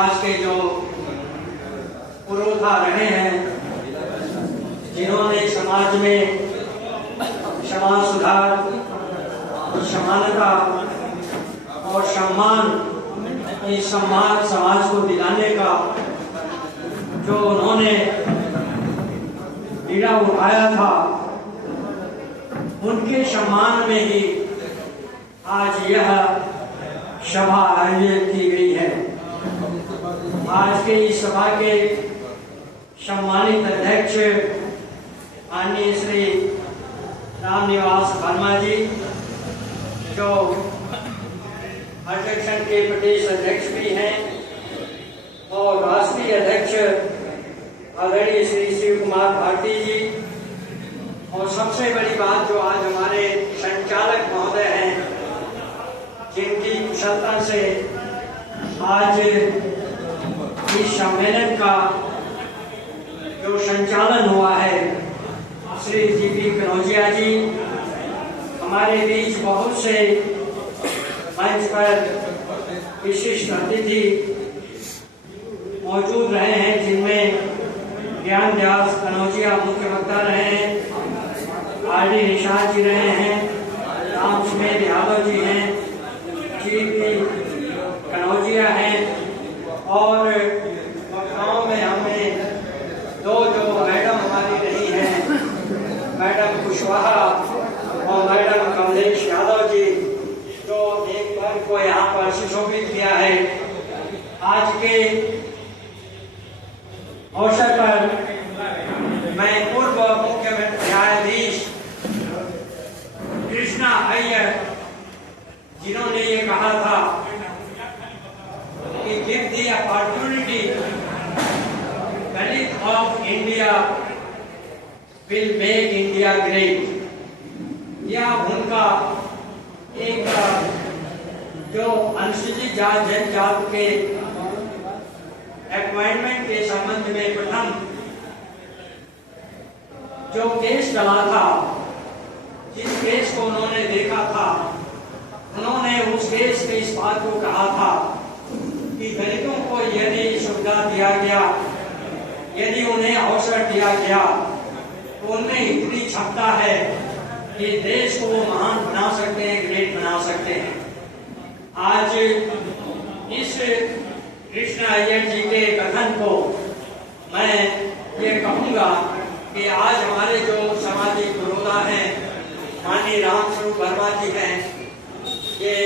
समाज के जो पुरोधा रहे हैं, जिन्होंने समाज में क्षमा, सुधार, समानता और सम्मान, इस समाज को दिलाने का जो उन्होंने बीड़ा उठाया था, उनके सम्मान में ही आज यह सभा आयोजित की गई है। आज के इस सभा के सम्मानित अध्यक्ष माननीय श्री रामनिवास वर्मा जी, जो अध्यक्षन के प्रदेश अध्यक्ष भी हैं, और राष्ट्रीय अध्यक्ष आदरणीय श्री शिव कुमार भारती जी, और सबसे बड़ी बात जो आज हमारे संचालक महोदय हैं, जिनकी कुशलता से आज इस सम्मेलन का जो संचालन हुआ है, श्री जीपी कनौजिया जी हमारे बीच बहुत से मंच पर विशिष्ट अतिथि मौजूद रहे हैं, जिनमें ज्ञान व्यास कनौजिया मुख्य वक्ता रहे हैं, आर.डी. निषाद जी रहे हैं, राम सुमेर यादव जी हैं, जीपी कनौजिया हैं, और वक्ताओं में हमें दो जो मैडम हमारी रही हैं, मैडम कुशवाहा और मैडम कमलेश यादव जी, जो एक बार को यहाँ पर सुशोभित किया है। आज के अवसर पर मैं पूर्व मुख्य न्यायाधीश कृष्णा अय्यर, जिन्होंने ये कहा था कि give the opportunity, Dalit of India will make India great. यह उनका एक जो अनुसूचित जाति जनजाति के अपॉइंटमेंट के संबंध में प्रथम जो केस चला था, जिस केस को उन्होंने देखा था, उन्होंने उस केस में इस बात को कहा था कि दलितों को यदि सुविधा दिया गया, यदि उन्हें अवसर दिया गया, तो उनमें इतनी क्षमता है कि देश को महान बना सकते हैं, ग्रेट बना सकते हैं। आज इस कृष्ण अय्यर जी के कथन को मैं ये कहूँगा कि आज हमारे जो सामाजिक पुरोधा हैं, माननीय रामस्वरूप वर्मा जी हैं, ये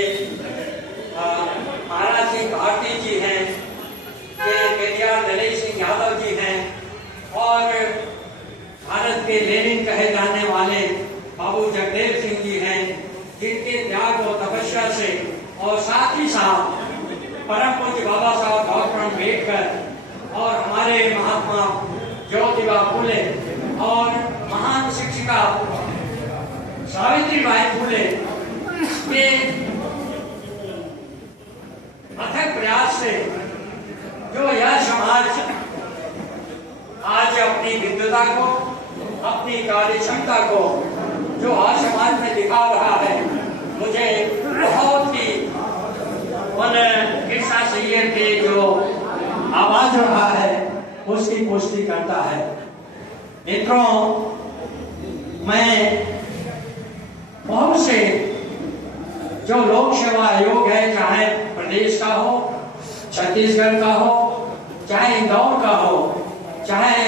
महाराज सिंह भारती जी हैं, ये केटीआर नरेश सिंह यादव जी हैं, और भारत के लेनिन कहे जाने वाले बाबू जगदेव सिंह जी हैं, जिनके त्याग और तपस्या से, और साथ ही साथ परम पूज्य बाबा साहब डॉक्टर अम्बेडकर और हमारे महात्मा ज्योतिबा फुले और महान शिक्षिका सावित्रीबाई फुले के अथक प्रयास से जो यह समाज आज अपनी विद्वता को, अपनी कार्य क्षमता को जो आज समाज में दिखा रहा है, मुझे बहुत ही उन कृष्णा अय्यर के जो आवाज रहा है उसकी पुष्टि करता है। मित्रों, मैं बहुत से जो लोक सेवा आयोग है, चाहे प्रदेश का हो, छत्तीसगढ़ का हो, चाहे इंदौर का हो, चाहे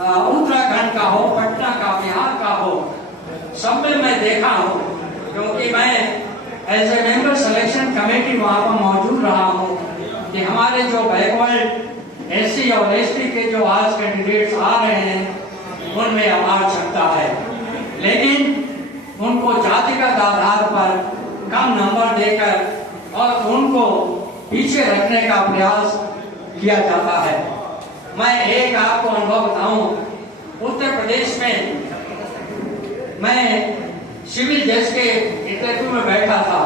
उत्तराखंड का हो, पटना का, बिहार का हो, सब में मैं देखा हूँ, क्योंकि मैं as a member selection committee वहाँ पर मौजूद रहा हूँ, कि हमारे जो बैकवर्ड एससी और एसटी के जो आज कैंडिडेट्स आ रहे हैं, उनमें अपार क्षमता है, लेकिन उनको जातिगत आधार पर कम नंबर देकर और उनको पीछे रखने का प्रयास किया जाता है। मैं एक आपको अनुभव बताऊं, उत्तर प्रदेश में मैं सिविल जज के इंटरव्यू में बैठा था,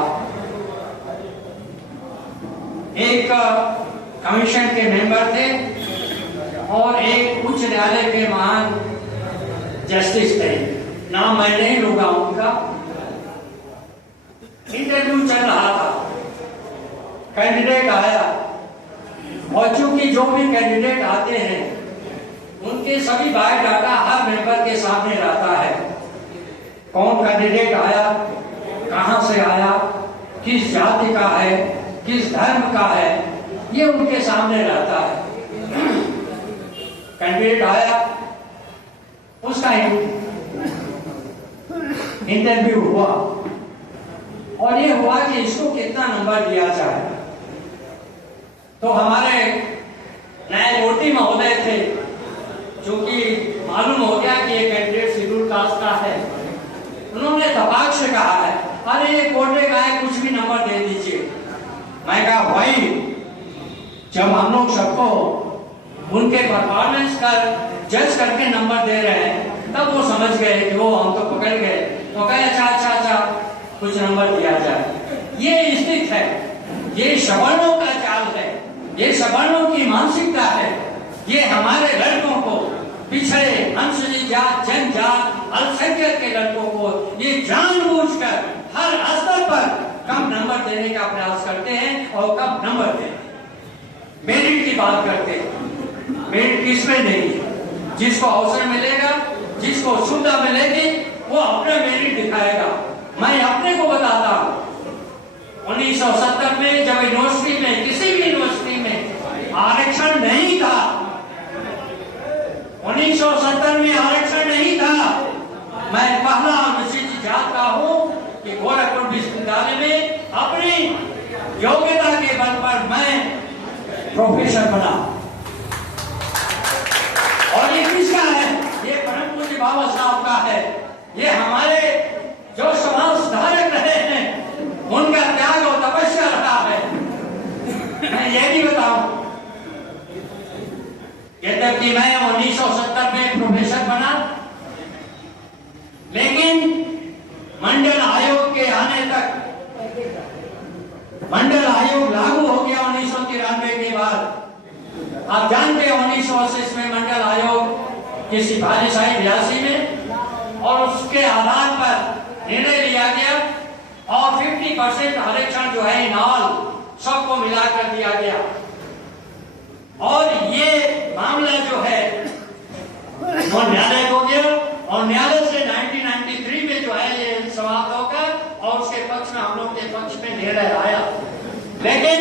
एक कमीशन के मेंबर थे और एक उच्च न्यायालय के महान जस्टिस थे, नाम मैं नहीं लूंगा उनका। इंटरव्यू चल रहा था, कैंडिडेट आया और चूंकि जो भी कैंडिडेट आते हैं उनके सभी बायोडाटा हर मेंबर के सामने रहता है। कौन कैंडिडेट आया, कहां से आया, किस जाति का है, किस धर्म का है, ये उनके सामने रहता है। कैंडिडेट आया, उसका इंटरव्यू हुआ और ये हुआ कि इसको कितना नंबर दिया जाए। तो हमारे न्यायमूर्ति महोदय थे, चूंकि मालूम हो गया कि ये कैंडिडेट शेड्यूल कास्ट का है, उन्होंने तपाक से कहा है, अरे ये कोटे का है, कुछ भी नंबर दे दीजिए। मैं कहा भाई, जब हम लोग सबको उनके परफॉर्मेंस का जज करके नंबर दे रहे हैं, तब वो समझ गए कि वो हम तो पकड़ गए, तो कहे अच्छा कुछ नंबर दिया जाए। ये स्थित है, ये सवर्णों का चाल है, ये सवर्णों की मानसिकता है। ये हमारे लड़कों को, पिछड़े अनुसूचित जात, जनजात, अल्पसंख्यक के लड़कों को ये जानबूझकर हर स्तर पर कम नंबर देने का प्रयास करते हैं और कम नंबर देते हैं। मेरिट की बात करते हैं, मेरिट किसमें नहीं, जिसको अवसर मिलेगा, जिसको सुविधा मिलेगी, वो अपना मेरिट दिखाएगा। मैं अपने को बताता हूं, 1970 में जब यूनिवर्सिटी में, किसी भी यूनिवर्सिटी में आरक्षण नहीं था, 1970 में आरक्षण नहीं था, मैं पहला अनुसूचित जात का हूं कि गोरखपुर विश्वविद्यालय में अपनी योग्यता के बल पर मैं प्रोफेसर बना। और ये किसका है? ये परम पूज्य बाबा साहब का है। ये हमारे जो समाज सुधारक रहे हैं, उनका त्याग और तपस्या रहा है। मैं ये भी बताऊं, यद्यपि मैं 1970 में प्रोफेसर बना, लेकिन मंडल आयोग के आने तक, मंडल आयोग लागू हो गया 1993 के बाद। आप जानते हैं 1980 में मंडल आयोग की सिफारिश आई 82 में, और उसके आधार पर निर्णय लिया गया और 50% आरक्षण जो है इनऑल सबको मिलाकर दिया गया। और ये मामला जो है वो न्यायालय को गया और न्यायालय से 1993 में जो है ये समाप्त होकर और उसके पक्ष में, हम लोग के पक्ष में निर्णय आया। लेकिन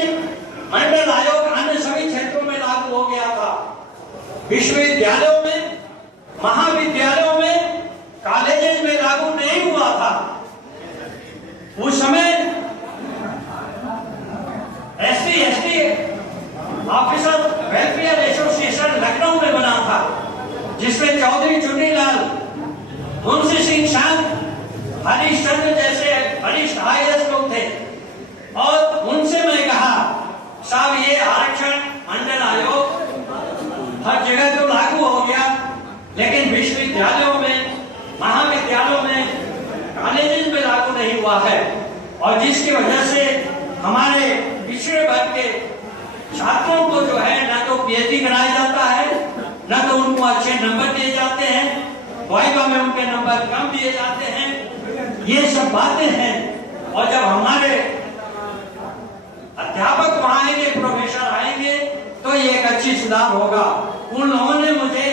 मंडल आयोग अन्य सभी क्षेत्रों में लागू हो गया था, विश्वविद्यालयों में, महाविद्यालयों में, कॉलेजेस में लागू नहीं हुआ था। उस समय SC/ST officer welfare association Lucknow में बना था, जिसमें चौधरी चुन्नीलाल, मुंशी सिंह शांत, हरीश चंद्र जैसे वरिष्ठ IAS लोग थे। और उनसे मैं कहा, साहब ये आरक्षण मंडल आयोग हर जगह तो लागू हो गया, लेकिन विश्वविद्यालयों में, महाविद्यालयों में, कॉलेजेस में लागू नहीं हुआ है। और जिसकी वजह से हमारे पिछड़े वर्ग के छात्रों को जो है न तो PhD कराया जाता है, न तो उनको अच्छे नंबर दिए जाते हैं, वाइवा में उनके नंबर कम दिए जाते हैं। ये सब बातें हैं। और जब हमारे अध्यापक वहां आएंगे, प्रोफेसर आएंगे, तो ये एक अच्छी सुधार होगा। उन लोगों ने मुझे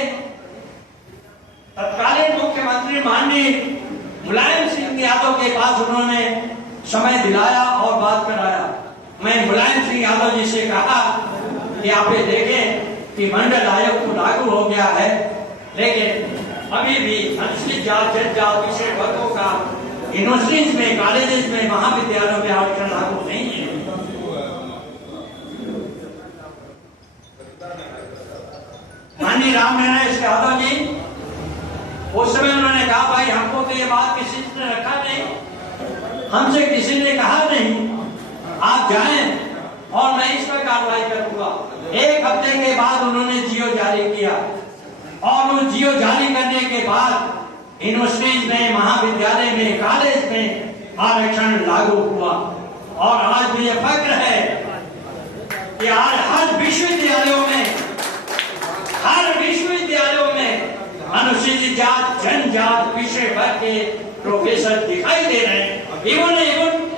तत्कालीन मुख्यमंत्री माननीय मुलायम सिंह यादव के पास उन्होंने समय दिलाया और बात कराया। मैं मुलायम सिंह यादव जी से कहा कि आप ये देखें कि मंडल आयोग तो लागू हो गया है, लेकिन अभी भी अनुसूचित जात, जनजात, पिछड़े वर्गों का यूनिवर्सिटीज में, कॉलेजेस में, महाविद्यालयों में आरक्षण लागू नहीं है। माननीय रामनारायण यादव जी, उस समय उन्होंने कहा, भाई हमको तो ये बात किसी ने रखा नहीं, हमसे किसी ने कहा नहीं, आप जाएं और मैं इस पर कार्रवाई करूंगा। एक हफ्ते के बाद उन्होंने जियो जारी किया और वो जियो जारी करने के बाद यूनिवर्सिटीज में, महाविद्यालय में, कॉलेज में आरक्षण लागू हुआ। और आज मुझे फक्र है कि आज हर विश्वविद्यालयों में अनुसूचित जात, जनजात, पिछड़े वर्ग के प्रोफेसर दिखाई दे रहे हैं। इवन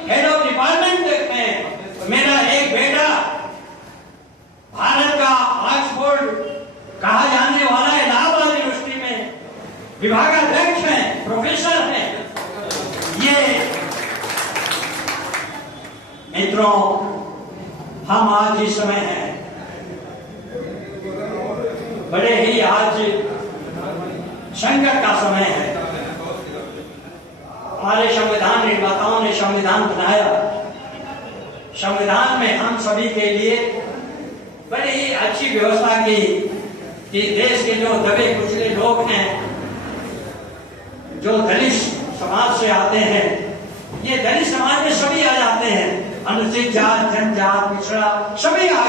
हेड ऑफ डिपार्टमेंट में मेरा एक बेटा भारत मित्रों, हम आज इस समय हैं, बड़े ही आज संकट का समय है। हमारे संविधान निर्माताओं ने संविधान बनाया, संविधान में हम सभी के लिए बड़ी ही अच्छी व्यवस्था की कि देश के जो दबे कुचले लोग हैं, जो दलित समाज से आते हैं, ये दलित समाज में सभी आ जाते हैं, अनुसूचित जात, जनजात, पिछड़ा सभी आ